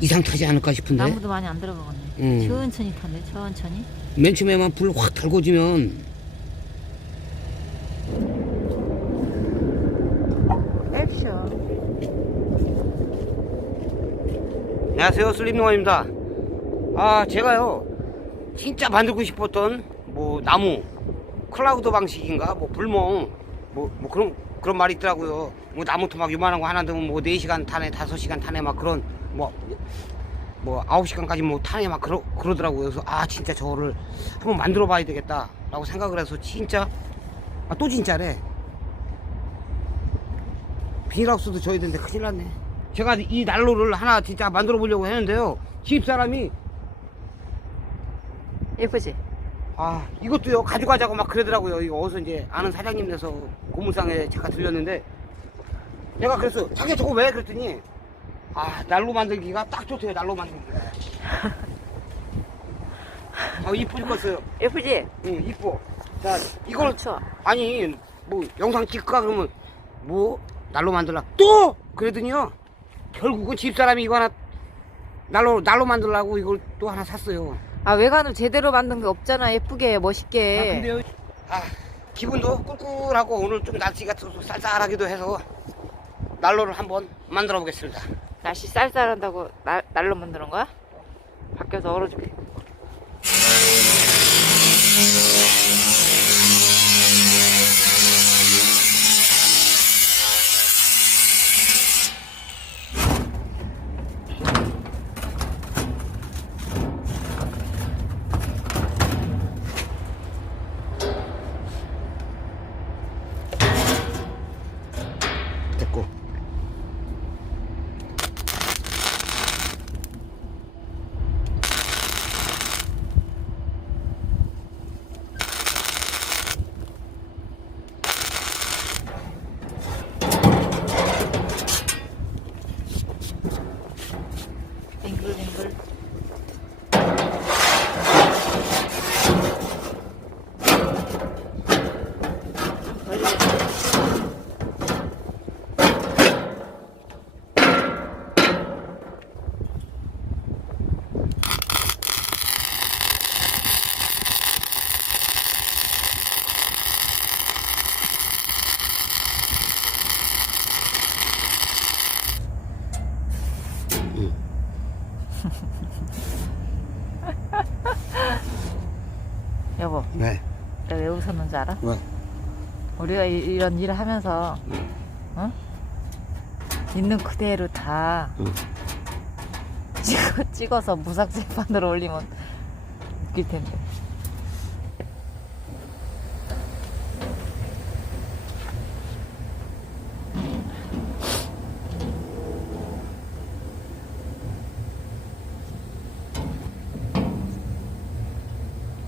이상 타지 않을까 싶은데. 나무도 많이 안 들어가겠네. 천천히 타네, 천천히. 맨 처음에만 불 확 달궈지면. 액션. 안녕하세요, 슬림농원입니다. 아, 제가요 진짜 만들고 싶었던 뭐 나무 클라우드 방식인가 뭐 불멍 뭐 그런 말이 있더라고요. 뭐 나무 토막 요만한 거 하나 들면 뭐 4시간 타네, 5시간 타네, 막 그런 뭐 9시간까지 뭐 타네, 막 그러더라고요. 그래서 아, 진짜 저거를 한번 만들어 봐야 되겠다 라고 생각을 해서 진짜, 아, 또 진짜래. 비닐하우스도 줘야 되는데 큰일 났네. 제가 이 난로를 하나 진짜 만들어 보려고 했는데요, 집사람이 예쁘지? 아, 이것도요 가져가자고 막 그러더라고요. 이거 어디서 이제 아는 사장님 돼서 고물상에 제가 들렸는데, 내가 그래서 자기 저거 왜 그랬더니, 아, 난로 만들기가 딱 좋대요. 난로 만들기가. 이뻐 죽겠어요. 예쁘지? 응, 이뻐. 자, 이걸 추워. 아니 뭐 영상 찍을까 그러면 뭐 난로 만들라 또 그러더니요, 결국은 집사람이 이거 하나 난로 만들라고 이걸 또 하나 샀어요. 아, 외관을 제대로 만든 게 없잖아. 예쁘게, 멋있게. 근데요, 기분도 꿀꿀하고 오늘 좀 날씨가 좀 쌀쌀하기도 해서 난로를 한번 만들어 보겠습니다. 날씨 쌀쌀한다고 날로 만드는 거야? 밖에서 얼어 죽게. 됐고, 빙글빙글. 여보, 네. 내가 왜 웃었는지 알아? 왜? 우리가 이런 일을 하면서, 어? 있는 그대로 다 응. 찍어서 무삭제판으로 올리면 웃길 텐데.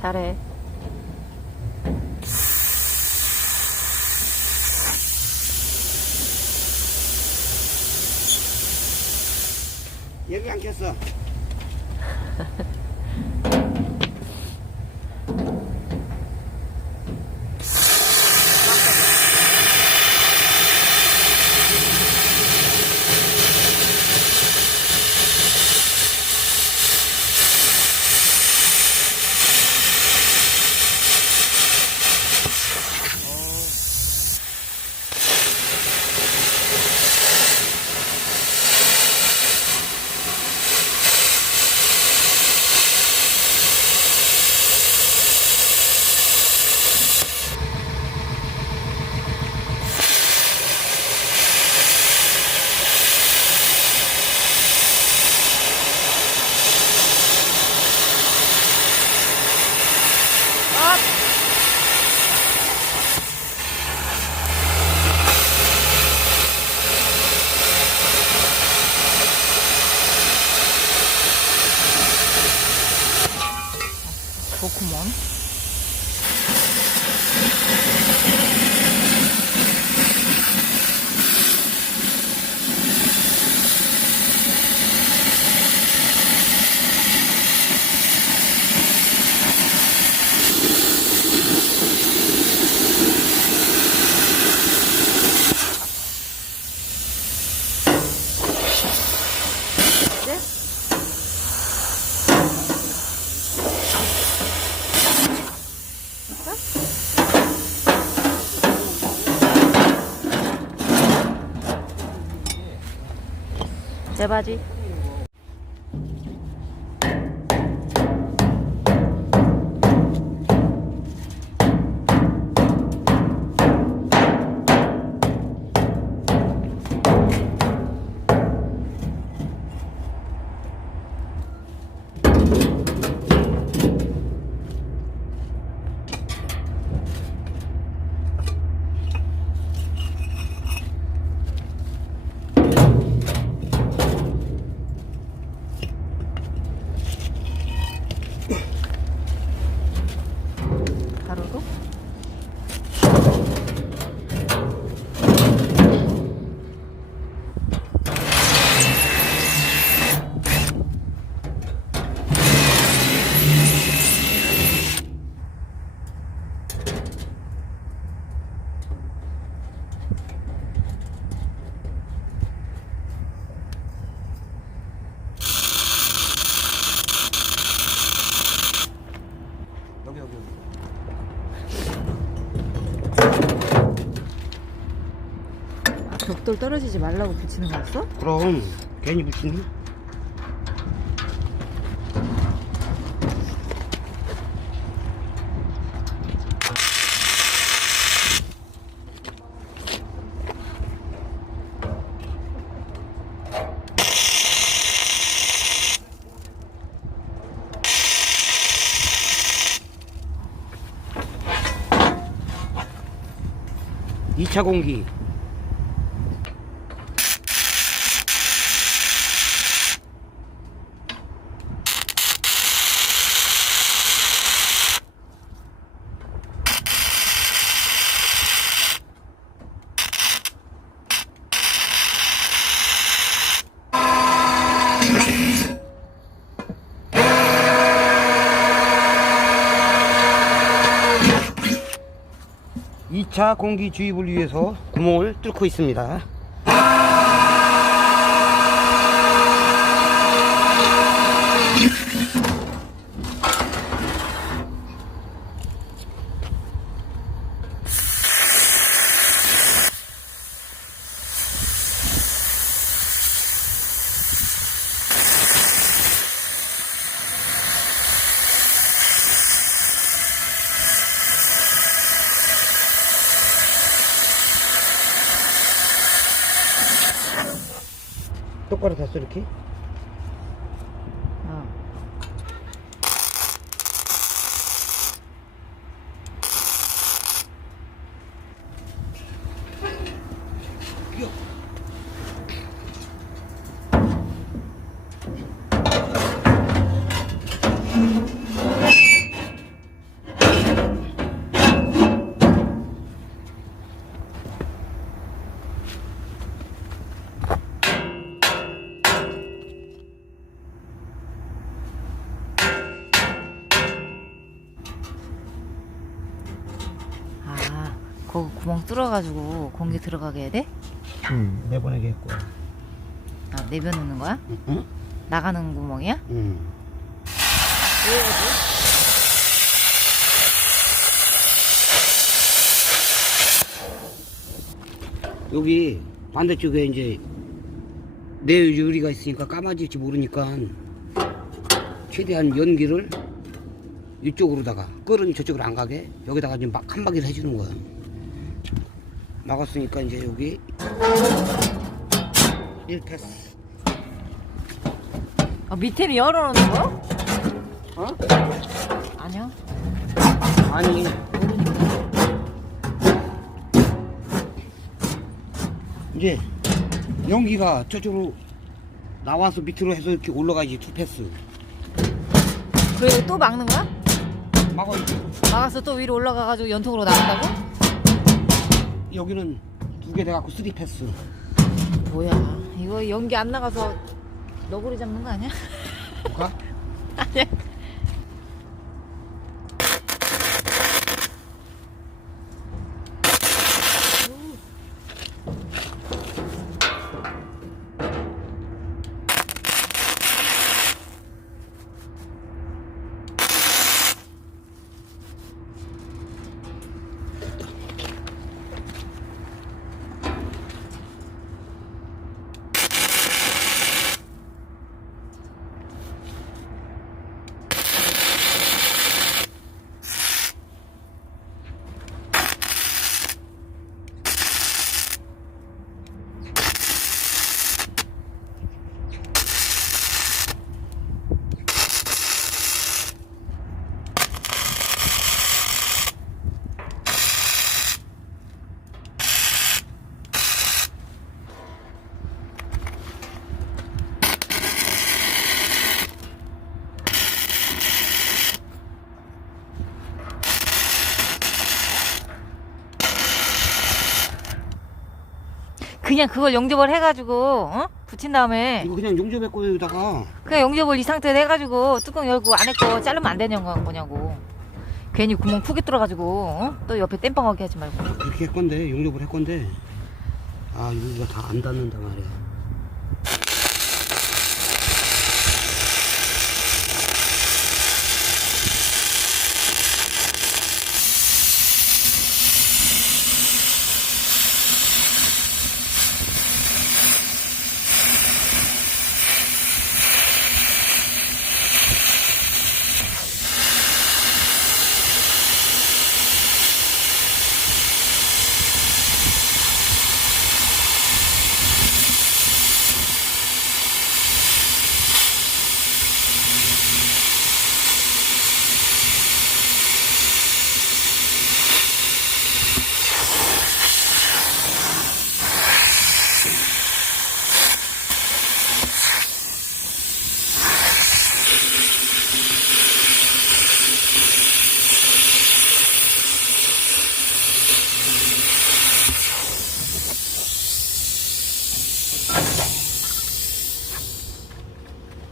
잘해. 여기 안 켰어. 좋구먼. 내 바지. 가루로? 여기. 아, 벽돌 떨어지지 말라고 붙이는 거였어? 그럼 괜히 붙이니? 이차 공기. 이차 공기 주입을 위해서 구멍을 뚫고 있습니다. 똑바로 닫어 이렇게. 어. 아, 거기 구멍 뚫어가지고 공기 들어가게 해야 돼? 내보내게 했고. 아, 내려놓는 거야? 응? 나가는 구멍이야? 응. 여기 반대쪽에 이제 내유리가 있으니까 까마질지 모르니까 최대한 연기를 이쪽으로다가 끓으니 저쪽으로 안 가게 여기다가 지금 막 한 바퀴를 해주는 거야. 막았으니까 이제 여기 1패스. 아, 밑에는 열어놓는 거야? 어? 아니요. 아니 이제 연기가 저쪽으로 나와서 밑으로 해서 이렇게 올라가야지 2패스. 그리고 또 막는 거야? 막아야지. 막아서 또 위로 올라가가지고 연통으로 나간다고? 여기는 2개 돼갖고 3패스. 뭐야, 이거 연기 안 나가서 너구리 잡는 거 아니야? 뭐가? 아니야. 그냥 그걸 용접을 해가지고 어? 붙인 다음에 이거 그냥 용접했고 여기다가 그냥 용접을 이 상태로 해가지고 뚜껑 열고 안에 거 자르면 안 되는 거냐고. 괜히 구멍 푹이 뚫어가지고 어? 또 옆에 땜빵하게 하지 말고. 그렇게 할 건데 용접을 할 건데 아 여기가 다 안 닿는다 말이야.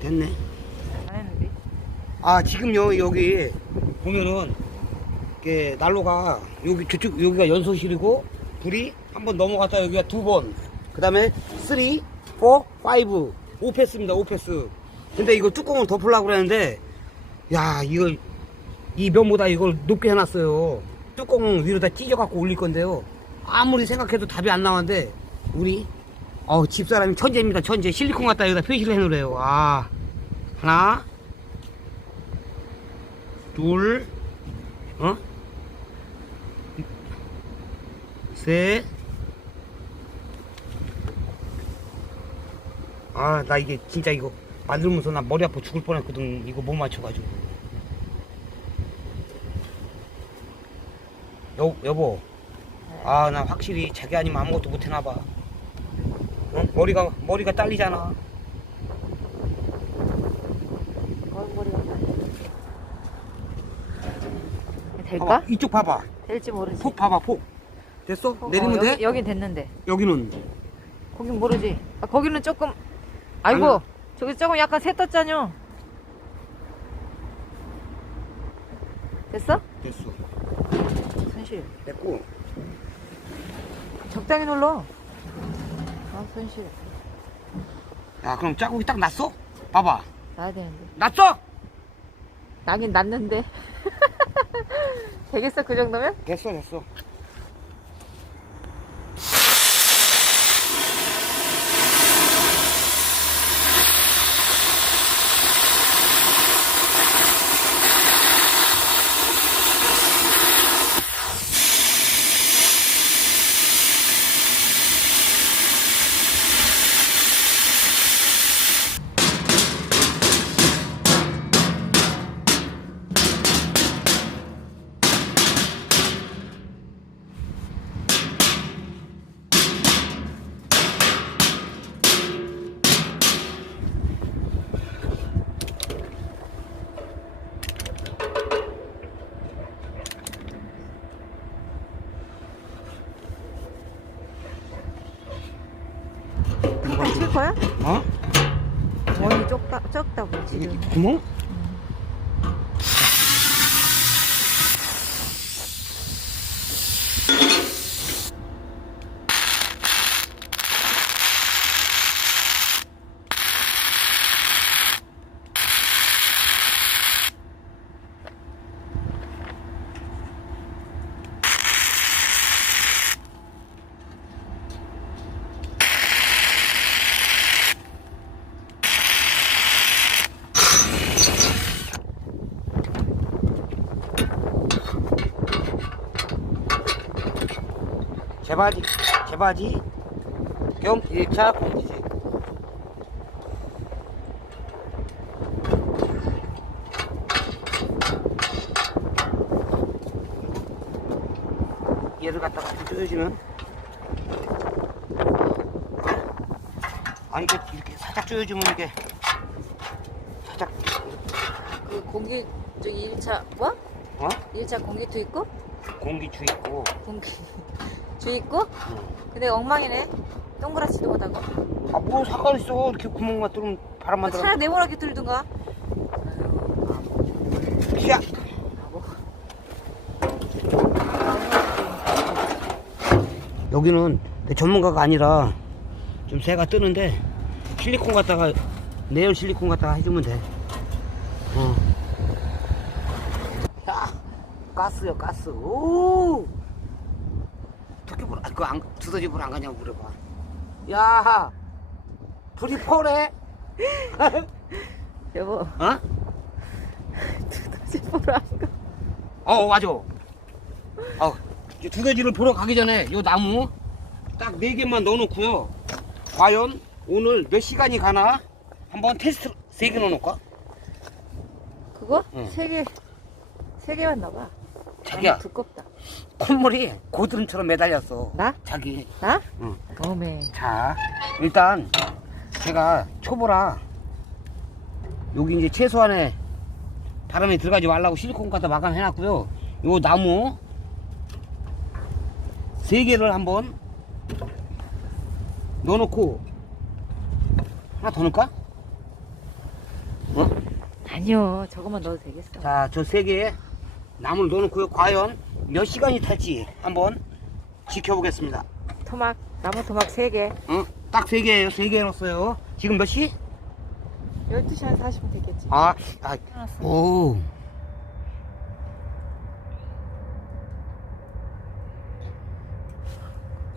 됐네. 안 했는데. 아 지금 여기 보면은 이게 난로가 여기 저쪽 여기가 연소실이고 불이 한 번 넘어갔다 여기가 두 번. 그 다음에 3, 4, 5 5패스입니다. 5패스. 근데 이거 뚜껑을 덮으려고 그랬는데 야 이걸 이 면보다 이걸 높게 해놨어요. 뚜껑 위로다 찢어갖고 올릴 건데요. 아무리 생각해도 답이 안 나왔는데 우리 집사람이 천재입니다. 천재. 실리콘 갖다 여기다 표시를 해놓으래요. 아 하나 둘 셋. 아 나 이게 진짜 이거 만들면서 나 머리 아파 죽을 뻔했거든. 이거 못 맞춰가지고. 여보 아 나 확실히 자기 아니면 아무것도 못 해나봐. 응? 머리가 딸리잖아. 될까? 봐봐, 이쪽 봐봐. 될지 모르지. 폭 봐봐 폭. 됐어? 내리면 돼? 여긴 됐는데. 여기는 거긴 모르지. 아, 거기는 조금. 아이고 아니. 저기 조금 약간 새 떴잖여. 됐어? 됐어. 손실. 됐고. 적당히 눌러. 아 손실. 야 그럼 자국이 딱 났어? 봐봐. 나야 되는데. 났어? 나긴 났는데. 되겠어 그 정도면? 됐어 됐어. 한판 칠 거야? 어? 원이 적다고 이게 지금. 구멍? 제바지 겸 1차 공기지. 얘를 갖다가 조여주면 아니 이렇게 살짝 조여주면 이게 살짝 그 공기 저기 1차 뭐? 어? 1차 공기투 있고? 공기주 있고 공기 주 있고? 근데 엉망이네. 동그랗지도 못하고. 아, 뭐 상관 있어. 이렇게 구멍만 뚫으면 바람만 들어. 차라리 네모나게 들든가. 야. 여기는 내 전문가가 아니라 좀 새가 뜨는데 실리콘 갖다가 내열 실리콘 갖다가 해주면 돼. 야, 가스요 가스. 오. 토끼불 그거 안 두더지 불 안 가냐고 물어봐. 야, 불이 포래. 여보. 어? 두더지 보러 안 가. 맞아. 두더지를 보러 가기 전에 요 나무 딱 4개만 넣어놓고요. 과연 오늘 몇 시간이 가나 한번 테스트 3개 넣어놓을까? 그거? 응. 세 개만 넣어봐. 자기야, 너무 두껍다. 콧물이 고드름처럼 매달렸어. 나? 자기. 나? 응. 어메. 자, 일단 제가 초보라 여기 이제 최소한의 바람이 들어가지 말라고 실리콘 갖다 마감해놨고요. 요 나무 3개를 한번 넣어놓고 하나 더 넣을까? 아니요, 저것만 넣어도 되겠어. 자, 저 3개에 나무를 넣어놓고요. 과연 몇 시간이 탈지 한번 지켜보겠습니다. 나무 토막 3개. 딱 3개예요. 3개 넣었어요. 지금 몇 시? 12시 한 40분 됐겠지. 알았어. 오.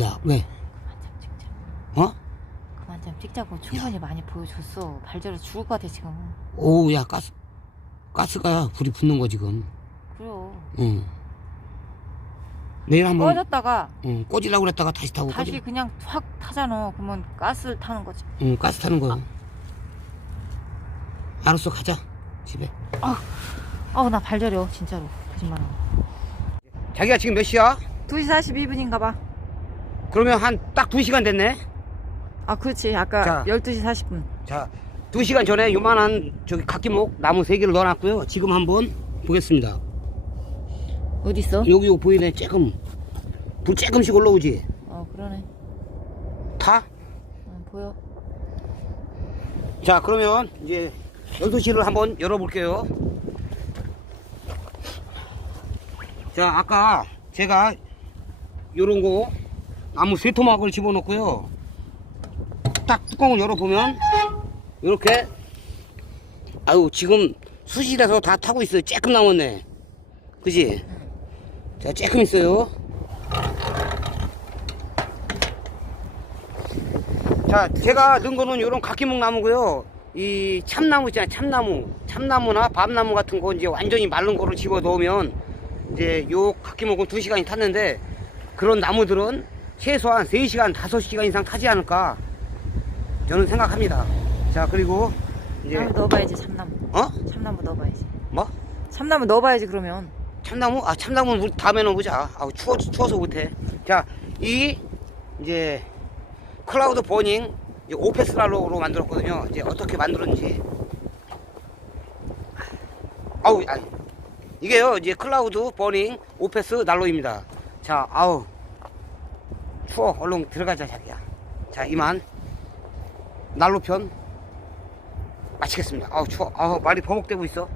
야, 왜? 그만 좀 찍자고. 충분히 많이 보여줬어. 발저려 죽을 것 같아 지금. 오, 야, 가스가 불이 붙는 거 지금. 그래요. 응. 내일 한번 꺼졌다가 꺼지려고 그랬다가 다시 타고 다시 그냥 확 타잖아. 그러면 가스를 타는 거지. 가스 타는 거야. 알았어, 가자 집에. 나 발저려 진짜로. 거짓말하고. 자기가 지금 몇 시야? 2시 42분인가 봐. 그러면 한 딱 2시간 됐네. 그렇지. 아까 자. 12시 40분. 자, 2시간 전에 요만한 저기 각기목 나무 3개를 넣어놨고요. 지금 한번 보겠습니다. 어디 있어? 여기 보이네. 불 조금씩 올라오지. 그러네. 타? 보여. 자, 그러면 이제 12시를 한번 열어볼게요. 자, 아까 제가 요런 거 나무 3토막을 집어넣고요. 딱 뚜껑을 열어보면 이렇게 지금 수시라서 다 타고 있어요. 쬐끔 남았네. 그지? 자, 쬐끔 있어요. 자, 제가 넣은 거는 요런 각기목 나무고요. 이 참나무 있잖아요. 참나무나 밤나무 같은 거 이제 완전히 마른 거를 집어 넣으면 이제 요 각기목은 2시간이 탔는데 그런 나무들은 최소한 3시간, 5시간 이상 타지 않을까 저는 생각합니다. 자, 그리고 이제 참나무 넣어봐야지. 참나무. 참나무 넣어봐야지. 뭐? 참나무 넣어봐야지 그러면. 참나무? 참나무는 우리 다음에 넣어보자. 추워서 못해. 자, 이제 클라우드 버닝 오페스 난로로 만들었거든요. 이제 어떻게 만들었는지. 이게요, 이제 클라우드 버닝 오페스 난로입니다. 자, 추워. 얼른 들어가자, 자기야. 자, 이만 난로편 마치겠습니다. 추워. 말이 버벅대고 있어.